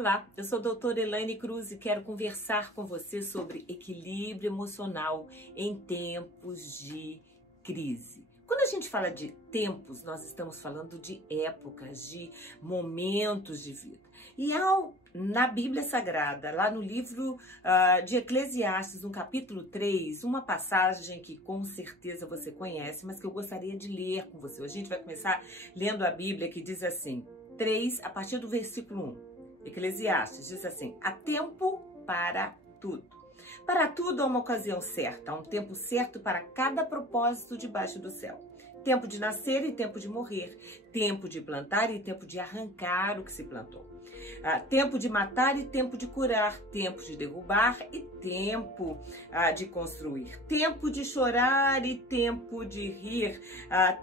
Olá, eu sou a doutora Elaine Cruz e quero conversar com você sobre equilíbrio emocional em tempos de crise. Quando a gente fala de tempos, nós estamos falando de épocas, de momentos de vida. E na Bíblia Sagrada, lá no livro de Eclesiastes, no capítulo 3, uma passagem que com certeza você conhece, mas que eu gostaria de ler com você. Hoje a gente vai começar lendo a Bíblia, que diz assim, 3, a partir do versículo 1. Eclesiastes diz assim: há tempo para tudo. Para tudo há uma ocasião certa, há um tempo certo para cada propósito debaixo do céu. Tempo de nascer e tempo de morrer, tempo de plantar e tempo de arrancar o que se plantou. Tempo de matar e tempo de curar, tempo de derrubar e tempo de construir. Tempo de chorar e tempo de rir,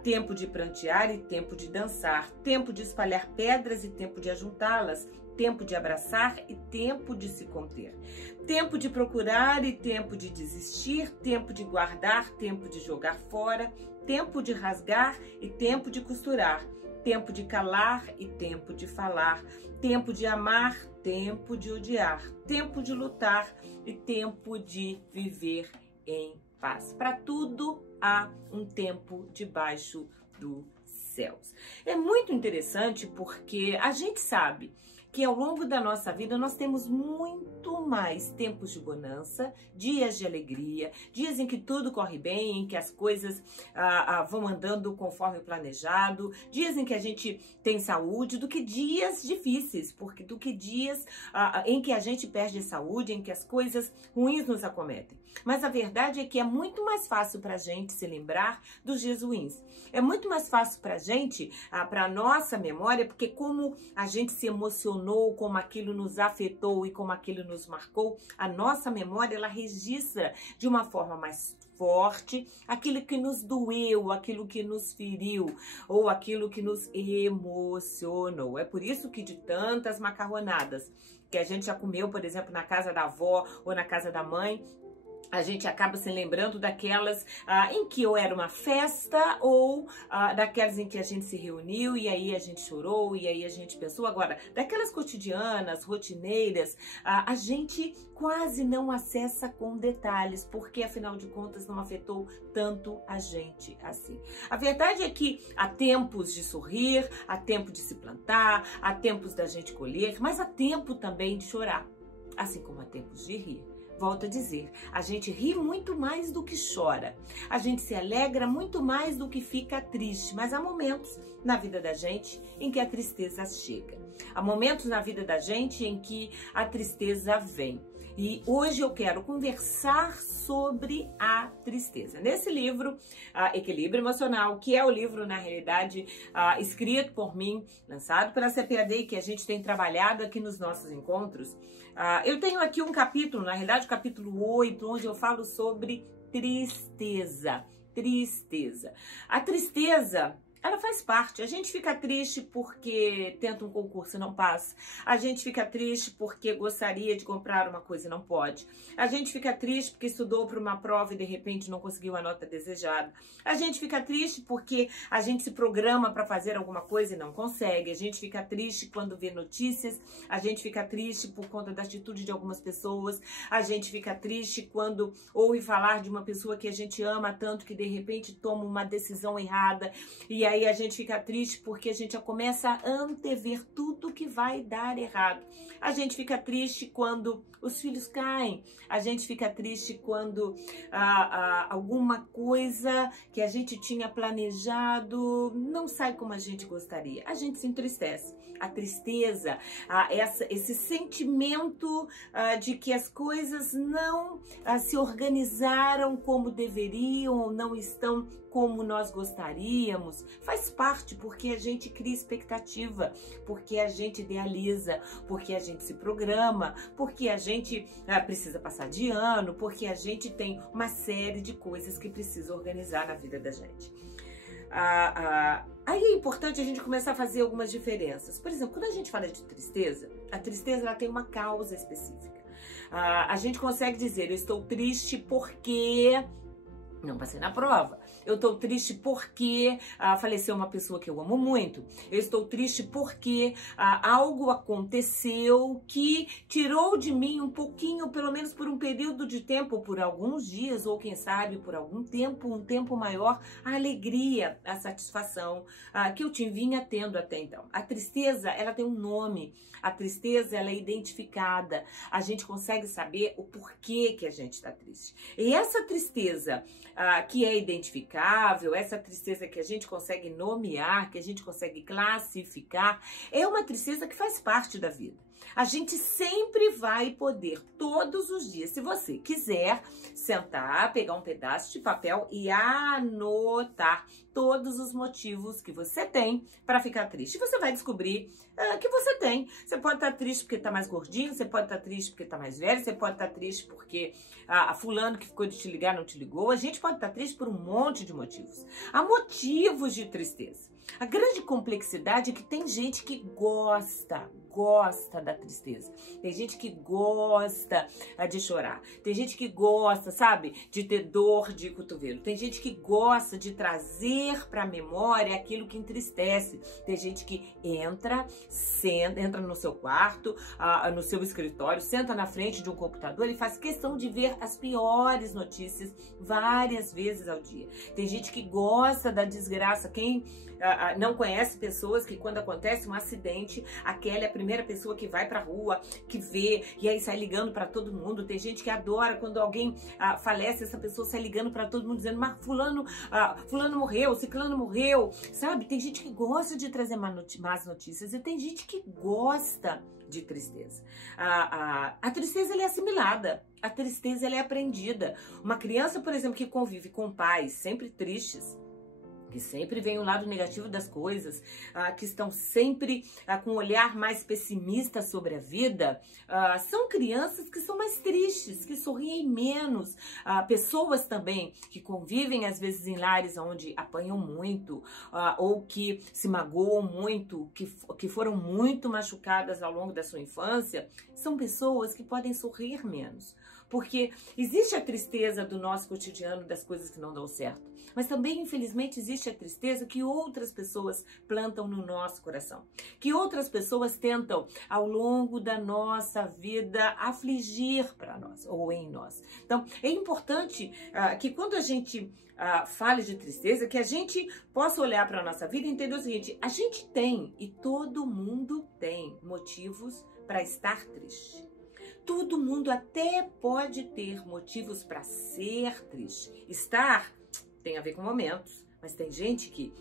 tempo de prantear e tempo de dançar. Tempo de espalhar pedras e tempo de ajuntá-las. Tempo de abraçar e tempo de se conter. Tempo de procurar e tempo de desistir. Tempo de guardar, tempo de jogar fora. Tempo de rasgar e tempo de costurar. Tempo de calar e tempo de falar. Tempo de amar, tempo de odiar. Tempo de lutar e tempo de viver em paz. Para tudo há um tempo debaixo dos céus. É muito interessante porque a gente sabe que ao longo da nossa vida nós temos muito mais tempos de bonança, dias de alegria, dias em que tudo corre bem, em que as coisas vão andando conforme planejado, dias em que a gente tem saúde, do que dias difíceis, do que dias em que a gente perde saúde, em que as coisas ruins nos acometem. Mas a verdade é que é muito mais fácil para a gente se lembrar dos dias ruins. É muito mais fácil para a gente, para a nossa memória, porque como a gente se emocionou, como aquilo nos afetou e como aquilo nos marcou, a nossa memória, ela registra de uma forma mais forte aquilo que nos doeu, aquilo que nos feriu ou aquilo que nos emocionou. É por isso que de tantas macarronadas que a gente já comeu, por exemplo, na casa da avó ou na casa da mãe, a gente acaba se lembrando daquelas em que ou era uma festa ou daquelas em que a gente se reuniu e aí a gente chorou e aí a gente pensou. Agora, daquelas cotidianas, rotineiras, a gente quase não acessa com detalhes, porque afinal de contas não afetou tanto a gente assim. A verdade é que há tempos de sorrir, há tempo de se plantar, há tempos da gente colher, mas há tempo também de chorar, assim como há tempos de rir. Volto a dizer, a gente ri muito mais do que chora, a gente se alegra muito mais do que fica triste, mas há momentos na vida da gente em que a tristeza chega, há momentos na vida da gente em que a tristeza vem. E hoje eu quero conversar sobre a tristeza. Nesse livro, Equilíbrio Emocional, que é o livro, na realidade, escrito por mim, lançado pela CPAD, que a gente tem trabalhado aqui nos nossos encontros, eu tenho aqui um capítulo, na realidade, o capítulo 8, onde eu falo sobre tristeza. Tristeza. A tristeza, ela faz parte. A gente fica triste porque tenta um concurso e não passa. A gente fica triste porque gostaria de comprar uma coisa e não pode. A gente fica triste porque estudou para uma prova e de repente não conseguiu a nota desejada. A gente fica triste porque a gente se programa para fazer alguma coisa e não consegue. A gente fica triste quando vê notícias. A gente fica triste por conta da atitude de algumas pessoas. A gente fica triste quando ouve falar de uma pessoa que a gente ama tanto que de repente toma uma decisão errada. E aí a gente fica triste porque a gente já começa a antever tudo que vai dar errado. A gente fica triste quando os filhos caem. A gente fica triste quando alguma coisa que a gente tinha planejado não sai como a gente gostaria. A gente se entristece. A tristeza, esse sentimento de que as coisas não se organizaram como deveriam ou não estão como nós gostaríamos, faz parte porque a gente cria expectativa, porque a gente idealiza, porque a gente se programa, porque a gente precisa passar de ano, porque a gente tem uma série de coisas que precisa organizar na vida da gente. Aí é importante a gente começar a fazer algumas diferenças. Por exemplo, quando a gente fala de tristeza, a tristeza ela tem uma causa específica. A gente consegue dizer, eu estou triste porque Não passei na prova. Eu estou triste porque faleceu uma pessoa que eu amo muito. Eu estou triste porque algo aconteceu que tirou de mim um pouquinho, pelo menos por um período de tempo, por alguns dias, ou quem sabe por algum tempo, um tempo maior, a alegria, a satisfação que eu vinha tendo até então. A tristeza, ela tem um nome. A tristeza, ela é identificada. A gente consegue saber o porquê que a gente está triste. E essa tristeza que é identificável, essa tristeza que a gente consegue nomear, que a gente consegue classificar, é uma tristeza que faz parte da vida. A gente sempre vai poder, todos os dias, se você quiser, sentar, pegar um pedaço de papel e anotar todos os motivos que você tem para ficar triste. Você vai descobrir que você tem. Você pode estar triste porque está mais gordinho, você pode estar triste porque está mais velho, você pode estar triste porque fulano que ficou de te ligar não te ligou. A gente pode estar triste por um monte de motivos. Há motivos de tristeza. A grande complexidade é que tem gente que gosta da tristeza. Tem gente que gosta de chorar. Tem gente que gosta, sabe, de ter dor de cotovelo. Tem gente que gosta de trazer para a memória aquilo que entristece. Tem gente que entra no seu quarto, no seu escritório, senta na frente de um computador e faz questão de ver as piores notícias várias vezes ao dia. Tem gente que gosta da desgraça. Quem não conhece pessoas que quando acontece um acidente, aquela é a primeira pessoa que vai pra rua, que vê, e aí sai ligando pra todo mundo. Tem gente que adora quando alguém falece, essa pessoa sai ligando pra todo mundo dizendo, mas fulano morreu, ciclano morreu, sabe? Tem gente que gosta de trazer más notícias e tem gente que gosta de tristeza. A tristeza ela é assimilada, a tristeza ela é aprendida. Uma criança, por exemplo, que convive com pais sempre tristes, que sempre vem o lado negativo das coisas, que estão sempre com um olhar mais pessimista sobre a vida, são crianças que são mais tristes, que sorriem menos. Pessoas também que convivem às vezes em lares onde apanham muito, ou que se magoam muito, que foram muito machucadas ao longo da sua infância, são pessoas que podem sorrir menos. Porque existe a tristeza do nosso cotidiano, das coisas que não dão certo. Mas também, infelizmente, existe a tristeza que outras pessoas plantam no nosso coração. Que outras pessoas tentam, ao longo da nossa vida, afligir para nós ou em nós. Então, é importante que quando a gente fale de tristeza, que a gente possa olhar para a nossa vida e entender o seguinte, a gente tem, e todo mundo tem, motivos para estar triste. Todo mundo até pode ter motivos para ser triste. Estar tem a ver com momentos, mas tem gente que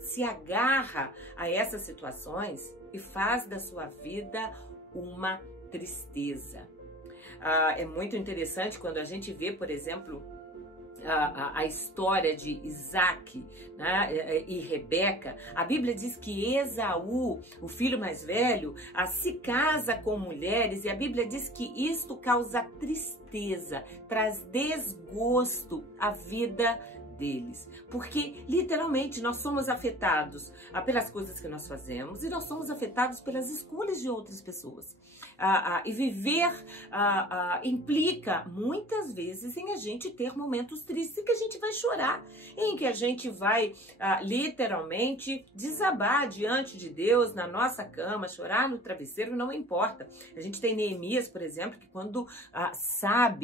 se agarra a essas situações e faz da sua vida uma tristeza. É muito interessante quando a gente vê, por exemplo, a história de Isaac, né, e Rebeca. A Bíblia diz que Esaú, o filho mais velho, se casa com mulheres, e a Bíblia diz que isto causa tristeza, traz desgosto à vida deles, porque literalmente nós somos afetados pelas coisas que nós fazemos e nós somos afetados pelas escolhas de outras pessoas. E viver implica muitas vezes em a gente ter momentos tristes em que a gente vai chorar, em que a gente vai literalmente desabar diante de Deus na nossa cama, chorar no travesseiro, não importa. A gente tem Neemias, por exemplo, que quando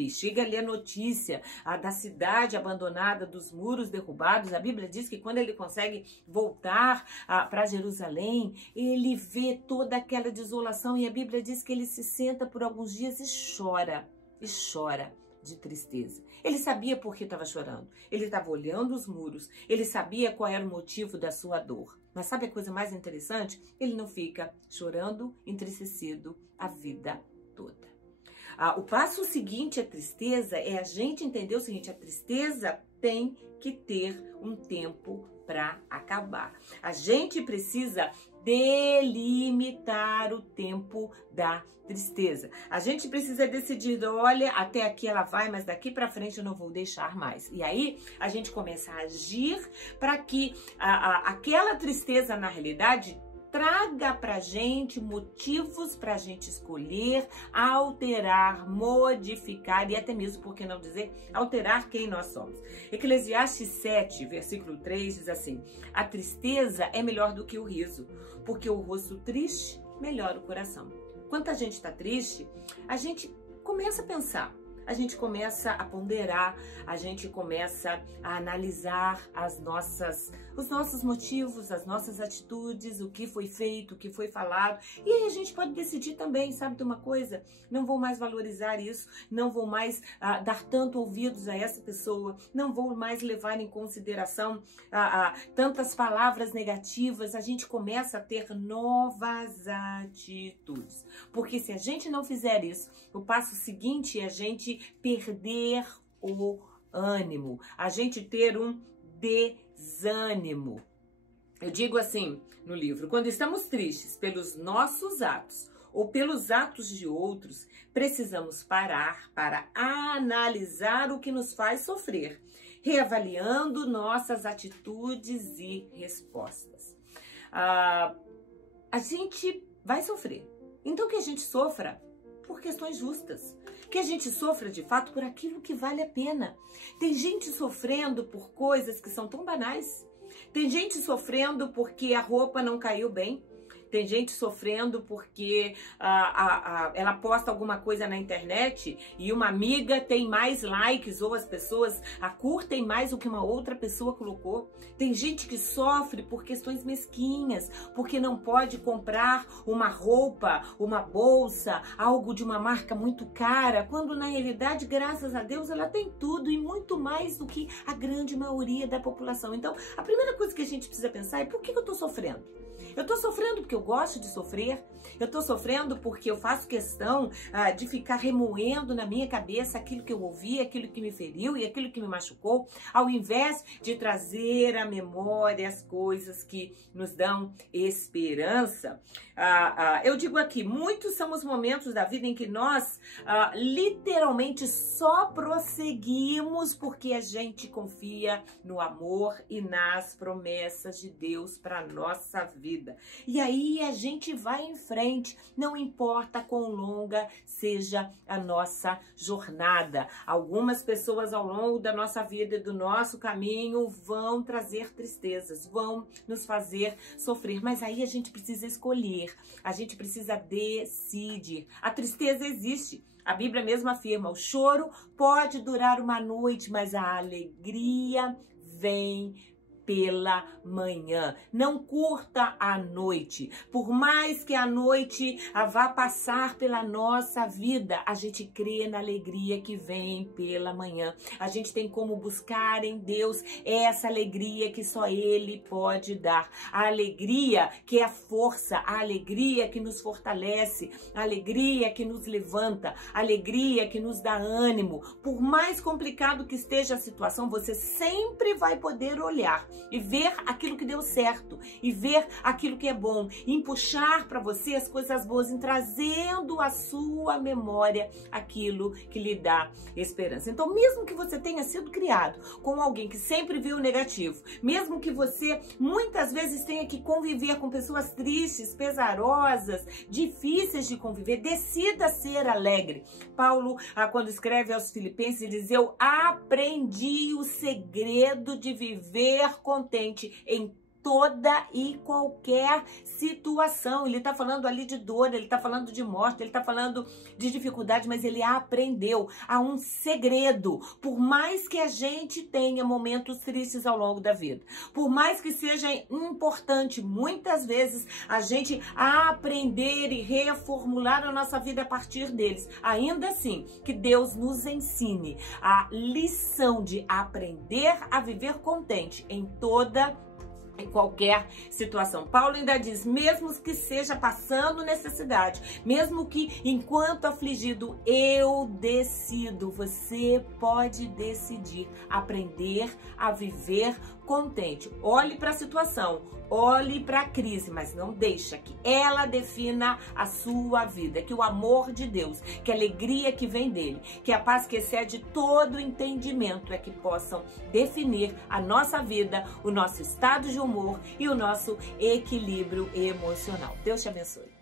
chega ali a notícia da cidade abandonada, dos muros derrubados, a Bíblia diz que quando ele consegue voltar para Jerusalém, ele vê toda aquela desolação e a Bíblia diz que ele se senta por alguns dias e chora de tristeza. Ele sabia por que estava chorando, ele estava olhando os muros, ele sabia qual era o motivo da sua dor. Mas sabe a coisa mais interessante? Ele não fica chorando, entristecido a vida toda. O passo seguinte à tristeza é a gente entender o seguinte, a tristeza tem que ter um tempo para acabar. A gente precisa delimitar o tempo da tristeza. A gente precisa decidir, olha, até aqui ela vai, mas daqui para frente eu não vou deixar mais. E aí a gente começa a agir para que aquela tristeza, na realidade, traga pra gente motivos pra gente escolher, alterar, modificar e até mesmo, por que não dizer, alterar quem nós somos. Eclesiastes 7, versículo 3 diz assim: a tristeza é melhor do que o riso, porque o rosto triste melhora o coração. Quando a gente está triste, a gente começa a pensar, a gente começa a ponderar, a gente começa a analisar os nossos motivos, as nossas atitudes, o que foi feito, o que foi falado. E aí a gente pode decidir também, sabe de uma coisa? Não vou mais valorizar isso, não vou mais dar tanto ouvidos a essa pessoa, não vou mais levar em consideração tantas palavras negativas. A gente começa a ter novas atitudes. Porque se a gente não fizer isso, o passo seguinte é a gente perder o ânimo, a gente ter um desânimo. Eu digo assim no livro: quando estamos tristes pelos nossos atos ou pelos atos de outros, precisamos parar para analisar o que nos faz sofrer, reavaliando nossas atitudes e respostas. A gente vai sofrer, então que a gente sofra por questões justas, que a gente sofra de fato por aquilo que vale a pena. Tem gente sofrendo por coisas que são tão banais, tem gente sofrendo porque a roupa não caiu bem, tem gente sofrendo porque ela posta alguma coisa na internet e uma amiga tem mais likes, ou as pessoas curtem mais o que uma outra pessoa colocou. Tem gente que sofre por questões mesquinhas, porque não pode comprar uma roupa, uma bolsa, algo de uma marca muito cara, quando na realidade, graças a Deus, ela tem tudo e muito mais do que a grande maioria da população. Então, a primeira coisa que a gente precisa pensar é: por que eu tô sofrendo? Eu tô sofrendo porque eu gosto de sofrer, eu tô sofrendo porque eu faço questão de ficar remoendo na minha cabeça aquilo que eu ouvi, aquilo que me feriu e aquilo que me machucou, ao invés de trazer à memória as coisas que nos dão esperança. Eu digo aqui, muitos são os momentos da vida em que nós literalmente só prosseguimos porque a gente confia no amor e nas promessas de Deus para nossa vida. E aí a gente vai em frente, não importa quão longa seja a nossa jornada. Algumas pessoas ao longo da nossa vida e do nosso caminho vão trazer tristezas, vão nos fazer sofrer, mas aí a gente precisa escolher, a gente precisa decidir. A tristeza existe. A Bíblia mesmo afirma: o choro pode durar uma noite, mas a alegria vem pela manhã. Não curta a noite. Por mais que a noite vá passar pela nossa vida, a gente crê na alegria que vem pela manhã. A gente tem como buscar em Deus essa alegria que só Ele pode dar. A alegria que é a força, a alegria que nos fortalece, a alegria que nos levanta, a alegria que nos dá ânimo. Por mais complicado que esteja a situação, você sempre vai poder olhar e ver aquilo que deu certo, e ver aquilo que é bom, e puxar para você as coisas boas, em trazendo à sua memória aquilo que lhe dá esperança. Então, mesmo que você tenha sido criado com alguém que sempre viu o negativo, mesmo que você muitas vezes tenha que conviver com pessoas tristes, pesarosas, difíceis de conviver, decida ser alegre. Paulo, quando escreve aos Filipenses, ele diz: eu aprendi o segredo de viver contente em toda e qualquer situação. Ele está falando ali de dor, ele está falando de morte, ele está falando de dificuldade, mas ele aprendeu a um segredo. Por mais que a gente tenha momentos tristes ao longo da vida, por mais que seja importante muitas vezes a gente aprender e reformular a nossa vida a partir deles, ainda assim que Deus nos ensine a lição de aprender a viver contente em qualquer situação. Paulo ainda diz: mesmo que seja passando necessidade, mesmo que enquanto afligido, eu decido. Você pode decidir aprender a viver contente. Olhe para a situação olhe para a crise, mas não deixa que ela defina a sua vida, que o amor de Deus, que a alegria que vem dele, que a paz que excede todo entendimento é que possam definir a nossa vida, o nosso estado de humor e o nosso equilíbrio emocional. Deus te abençoe.